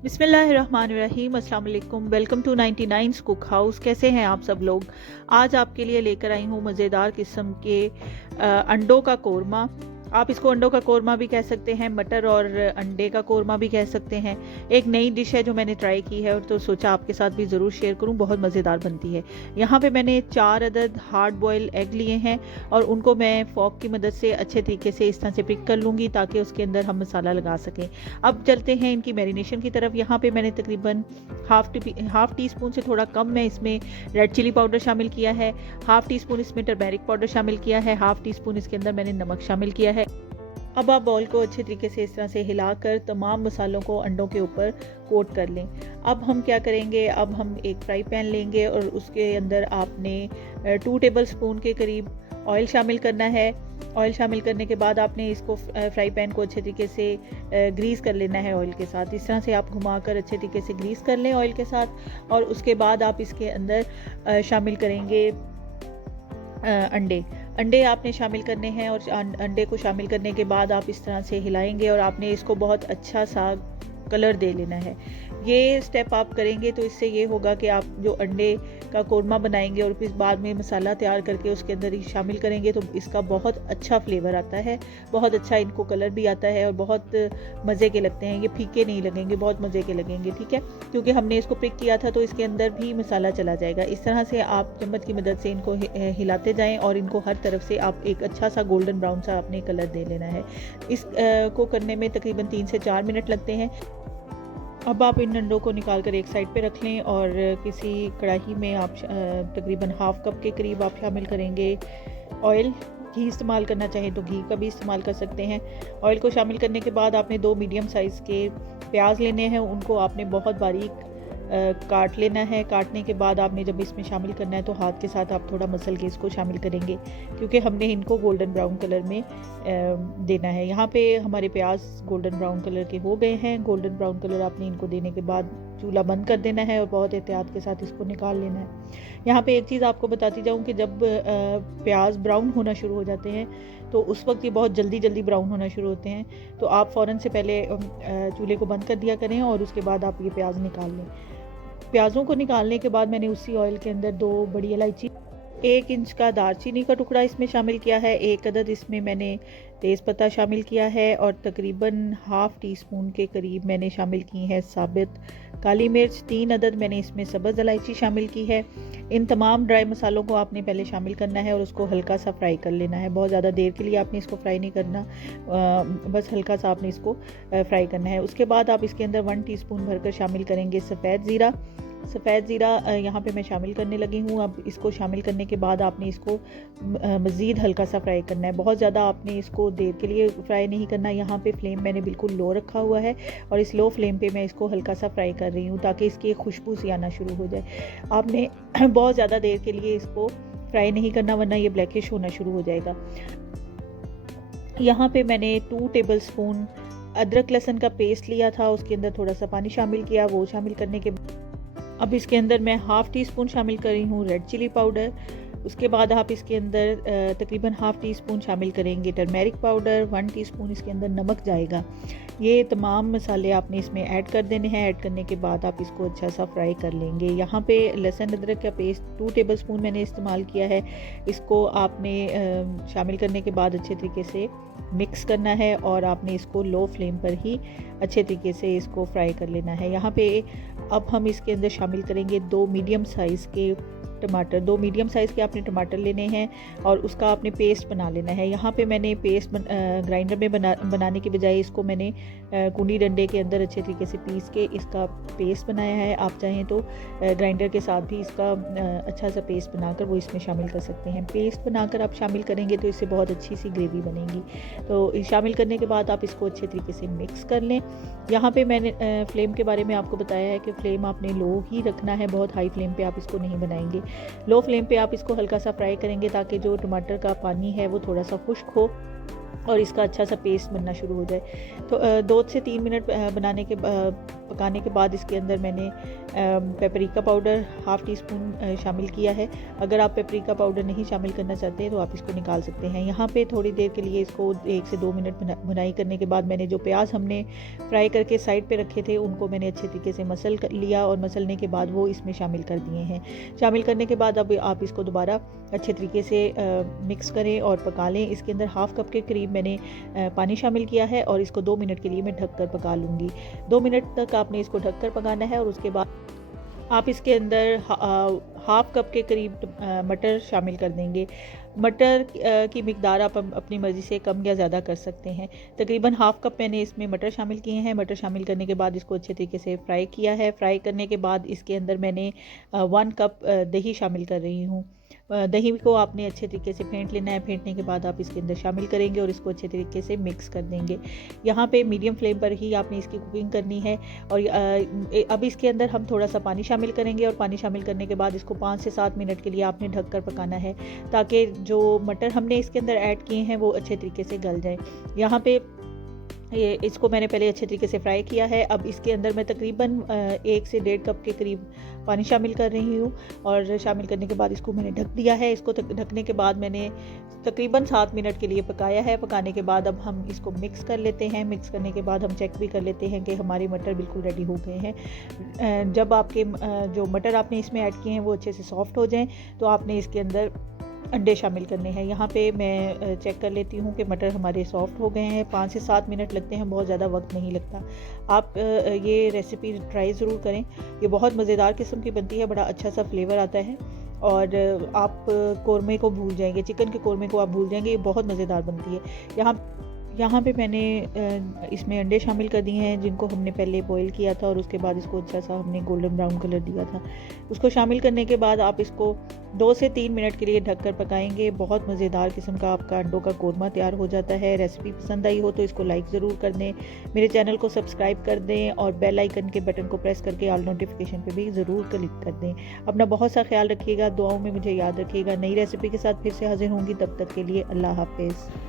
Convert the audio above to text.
बिस्मिल्लाहिर्रहमानिर्रहीम, अस्सलाम वालेकुम। Welcome to 99 cook house. कैसे हैं आप सब लोग? आज आपके लिए लेकर आई हूँ मज़ेदार किस्म के अंडों का कोरमा। आप इसको अंडों का कोरमा भी कह सकते हैं, मटर और अंडे का कोरमा भी कह सकते हैं। एक नई डिश है जो मैंने ट्राई की है और तो सोचा आपके साथ भी ज़रूर शेयर करूँ, बहुत मज़ेदार बनती है। यहाँ पे मैंने 4 अदद हार्ड बॉयल एग लिए हैं और उनको मैं फ़ोक की मदद से अच्छे तरीके से इस तरह से पिक कर लूँगी ताकि उसके अंदर हम मसाला लगा सकें। अब चलते हैं इनकी मैरिनेशन की तरफ। यहाँ पे मैंने तकरीबन हाफ़ टी स्पून से थोड़ा कम मैं इसमें रेड चिली पाउडर शामिल किया है, हाफ़ टी स्पून इसमें टर्मेरिक पाउडर शामिल किया है, हाफ़ टी स्पून इसके अंदर मैंने नमक शामिल किया है। अब आप बॉल को अच्छे तरीके से इस तरह से हिलाकर तमाम मसालों को अंडों के ऊपर कोट कर लें। अब हम क्या करेंगे, अब हम एक फ्राई पैन लेंगे और उसके अंदर आपने 2 टेबल स्पून के करीब ऑयल शामिल करना है। ऑयल शामिल करने के बाद आपने इसको फ्राई पैन को अच्छे तरीके से ग्रीस कर लेना है ऑयल के साथ। इस तरह से आप घुमाकर अच्छे तरीके से ग्रीस कर लें ऑयल के साथ और उसके बाद आप इसके अंदर शामिल करेंगे अंडे आपने शामिल करने हैं और अंडे को शामिल करने के बाद आप इस तरह से हिलाएंगे और आपने इसको बहुत अच्छा सा कलर दे लेना है। ये स्टेप आप करेंगे तो इससे ये होगा कि आप जो अंडे का कोरमा बनाएंगे और फिर बाद में मसाला तैयार करके उसके अंदर ही शामिल करेंगे तो इसका बहुत अच्छा फ्लेवर आता है, बहुत अच्छा इनको कलर भी आता है और बहुत मज़े के लगते हैं। ये फीके नहीं लगेंगे, बहुत मज़े के लगेंगे, ठीक है, क्योंकि हमने इसको पिक किया था तो इसके अंदर भी मसाला चला जाएगा। इस तरह से आप चम्मच की मदद से इनको हिलाते जाएँ और इनको हर तरफ से आप एक अच्छा सा गोल्डन ब्राउन सा आपने कलर दे लेना है। इस को करने में तकरीबन 3 से 4 मिनट लगते हैं। अब आप इन अंडों को निकाल कर एक साइड पे रख लें और किसी कढ़ाई में आप तकरीबन हाफ़ कप के करीब आप शामिल करेंगे ऑयल। घी इस्तेमाल करना चाहें तो घी का भी इस्तेमाल कर सकते हैं। ऑयल को शामिल करने के बाद आपने 2 मीडियम साइज़ के प्याज लेने हैं, उनको आपने बहुत बारीक काट लेना है। काटने के बाद आपने जब इसमें शामिल करना है तो हाथ के साथ आप थोड़ा मसल के इसको शामिल करेंगे क्योंकि हमने इनको गोल्डन ब्राउन कलर में देना है। यहाँ पे हमारे प्याज गोल्डन ब्राउन कलर के हो गए हैं। गोल्डन ब्राउन कलर आपने इनको देने के बाद चूल्हा बंद कर देना है और बहुत एहतियात के साथ इसको निकाल लेना है। यहाँ पे एक चीज़ आपको बताती जाऊँ कि जब प्याज ब्राउन होना शुरू हो जाते हैं तो उस वक्त ये बहुत जल्दी ब्राउन होना शुरू होते हैं, तो आप फ़ौरन से पहले चूल्हे को बंद कर दिया करें और उसके बाद आप ये प्याज निकाल लें। प्याज़ों को निकालने के बाद मैंने उसी ऑयल के अंदर 2 बड़ी इलायची, 1 इंच का दालचीनी का टुकड़ा इसमें शामिल किया है, 1 अदद इसमें मैंने तेज़पत्ता शामिल किया है और तकरीबन हाफ़ टी स्पून के करीब मैंने शामिल की है साबित काली मिर्च, 3 अदद मैंने इसमें सब्ज़ इलायची शामिल की है। इन तमाम ड्राई मसालों को आपने पहले शामिल करना है और उसको हल्का सा फ्राई कर लेना है। बहुत ज़्यादा देर के लिए आपने इसको फ्राई नहीं करना, बस हल्का सा आपने इसको फ्राई करना है। उसके बाद आप इसके अंदर 1 टीस्पून भरकर शामिल करेंगे सफ़ेद ज़ीरा यहाँ पे मैं शामिल करने लगी हूँ। अब इसको शामिल करने के बाद आपने इसको मज़ीद हल्का सा फ्राई करना है। बहुत ज़्यादा आपने इसको देर के लिए फ्राई नहीं करना। यहाँ पे फ्लेम मैंने बिल्कुल लो रखा हुआ है और इस लो फ्लेम पे मैं इसको हल्का सा फ्राई कर रही हूँ ताकि इसकी एक खुशबू सी आना शुरू हो जाए। आपने बहुत ज़्यादा देर के लिए इसको फ्राई नहीं करना वरना ये ब्लैकिश होना शुरू हो जाएगा। यहाँ पे मैंने 2 टेबल स्पून अदरक लहसुन का पेस्ट लिया था, उसके अंदर थोड़ा सा पानी शामिल किया। वो शामिल करने के अब इसके अंदर मैं हाफ़ टी स्पून शामिल कर रही हूँ रेड चिली पाउडर। उसके बाद आप इसके अंदर तकरीबन हाफ़ टी स्पून शामिल करेंगे टर्मेरिक पाउडर, 1 टीस्पून इसके अंदर नमक जाएगा। ये तमाम मसाले आपने इसमें ऐड कर देने हैं। ऐड करने के बाद आप इसको अच्छा सा फ्राई कर लेंगे। यहाँ पे लहसुन अदरक का पेस्ट 2 टेबल स्पून मैंने इस्तेमाल किया है। इसको आपने शामिल करने के बाद अच्छे तरीके से मिक्स करना है और आपने इसको लो फ्लेम पर ही अच्छे तरीके से इसको फ्राई कर लेना है। यहाँ पे अब हम इसके अंदर शामिल करेंगे 2 मीडियम साइज़ के टमाटर। 2 मीडियम साइज़ के आपने टमाटर लेने हैं और उसका आपने पेस्ट बना लेना है। यहाँ पे मैंने पेस्ट ग्राइंडर में बनाने के बजाय इसको मैंने कूंडी डंडे के अंदर अच्छे तरीके से पीस के इसका पेस्ट बनाया है। आप चाहें तो ग्राइंडर के साथ भी इसका अच्छा सा पेस्ट बनाकर वो इसमें शामिल कर सकते हैं। पेस्ट बनाकर आप शामिल करेंगे तो इससे बहुत अच्छी सी ग्रेवी बनेगी। तो शामिल करने के बाद आप इसको अच्छे तरीके से मिक्स कर लें। यहाँ पे मैंने फ्लेम के बारे में आपको बताया है कि फ्लेम आपने लो ही रखना है, बहुत हाई फ्लेम पे आप इसको नहीं बनाएंगे। लो फ्लेम पे आप इसको हल्का सा फ्राई करेंगे ताकि जो टमाटर का पानी है वो थोड़ा सा खुश्क हो और इसका अच्छा सा पेस्ट बनना शुरू हो जाए। तो 2 से 3 मिनट पकाने के बाद इसके अंदर मैंने paprika powder half tea spoon शामिल किया है। अगर आप पेपरिका पाउडर नहीं शामिल करना चाहते हैं तो आप इसको निकाल सकते हैं। यहाँ पे थोड़ी देर के लिए इसको 1 से 2 मिनट भुनाई करने के बाद मैंने जो प्याज हमने फ्राई करके साइड पे रखे थे उनको मैंने अच्छे तरीके से मसल कर लिया और मसलने के बाद वो इसमें शामिल कर दिए हैं। शामिल करने के बाद अब आप इसको दोबारा अच्छे तरीके से मिक्स करें और पका लें। इसके अंदर हाफ़ कप के करीब मैंने पानी शामिल किया है और इसको 2 मिनट के लिए मैं ढककर पका लूँगी। 2 मिनट तक आपने इसको ढककर पकाना है और उसके बाद आप इसके अंदर हाफ़ कप के करीब मटर शामिल कर देंगे। मटर की मिकदार आप अपनी मर्ज़ी से कम या ज़्यादा कर सकते हैं। तकरीबन हाफ़ कप मैंने इसमें मटर शामिल किए हैं। मटर शामिल करने के बाद इसको अच्छे तरीके से फ्राई किया है। फ्राई करने के बाद इसके अंदर मैंने 1 कप दही शामिल कर रही हूँ। दही को आपने अच्छे तरीके से फेंट लेना है। फेंटने के बाद आप इसके अंदर शामिल करेंगे और इसको अच्छे तरीके से मिक्स कर देंगे। यहाँ पे मीडियम फ्लेम पर ही आपने इसकी कुकिंग करनी है। और अब इसके अंदर हम थोड़ा सा पानी शामिल करेंगे और पानी शामिल करने के बाद इसको 5 से 7 मिनट के लिए आपने ढक कर पकाना है ताकि जो मटर हमने इसके अंदर ऐड किए हैं वो अच्छे तरीके से गल जाएँ। यहाँ पे इसको मैंने पहले अच्छे तरीके से फ्राई किया है। अब इसके अंदर मैं तकरीबन 1 से 1.5 कप के करीब पानी शामिल कर रही हूँ और शामिल करने के बाद इसको मैंने ढक दिया है। इसको ढकने के बाद मैंने तकरीबन 7 मिनट के लिए पकाया है। पकाने के बाद अब हम इसको मिक्स कर लेते हैं। मिक्स करने के बाद हम चेक भी कर लेते हैं कि हमारे मटर बिल्कुल रेडी हो गए हैं। जब आपके जो मटर आपने इसमें ऐड किए हैं वो अच्छे से सॉफ्ट हो जाएँ तो आपने इसके अंदर अंडे शामिल करने हैं। यहाँ पे मैं चेक कर लेती हूँ कि मटर हमारे सॉफ्ट हो गए हैं। 5 से 7 मिनट लगते हैं, बहुत ज़्यादा वक्त नहीं लगता। आप ये रेसिपी ट्राई ज़रूर करें। ये बहुत मज़ेदार किस्म की बनती है, बड़ा अच्छा सा फ्लेवर आता है और आप कौरमे को भूल जाएंगे, चिकन के कौरमे को आप भूल जाएंगे। ये बहुत मज़ेदार बनती है। यहाँ पे मैंने इसमें अंडे शामिल कर दिए हैं जिनको हमने पहले बॉईल किया था और उसके बाद इसको अच्छा सा हमने गोल्डन ब्राउन कलर दिया था। उसको शामिल करने के बाद आप इसको 2 से 3 मिनट के लिए ढककर पकाएंगे। बहुत मज़ेदार किस्म का आपका अंडों का कौरमा तैयार हो जाता है। रेसिपी पसंद आई हो तो इसको लाइक ज़रूर कर दें, मेरे चैनल को सब्सक्राइब कर दें और बेल आइकन के बटन को प्रेस करके ऑल नोटिफिकेशन पे भी ज़रूर क्लिक कर दें। अपना बहुत सा ख्याल रखिएगा, दुआओं में मुझे याद रखिएगा। नई रेसिपी के साथ फिर से हाजिर होंगी, तब तक के लिए अल्लाह हाफ़िज़।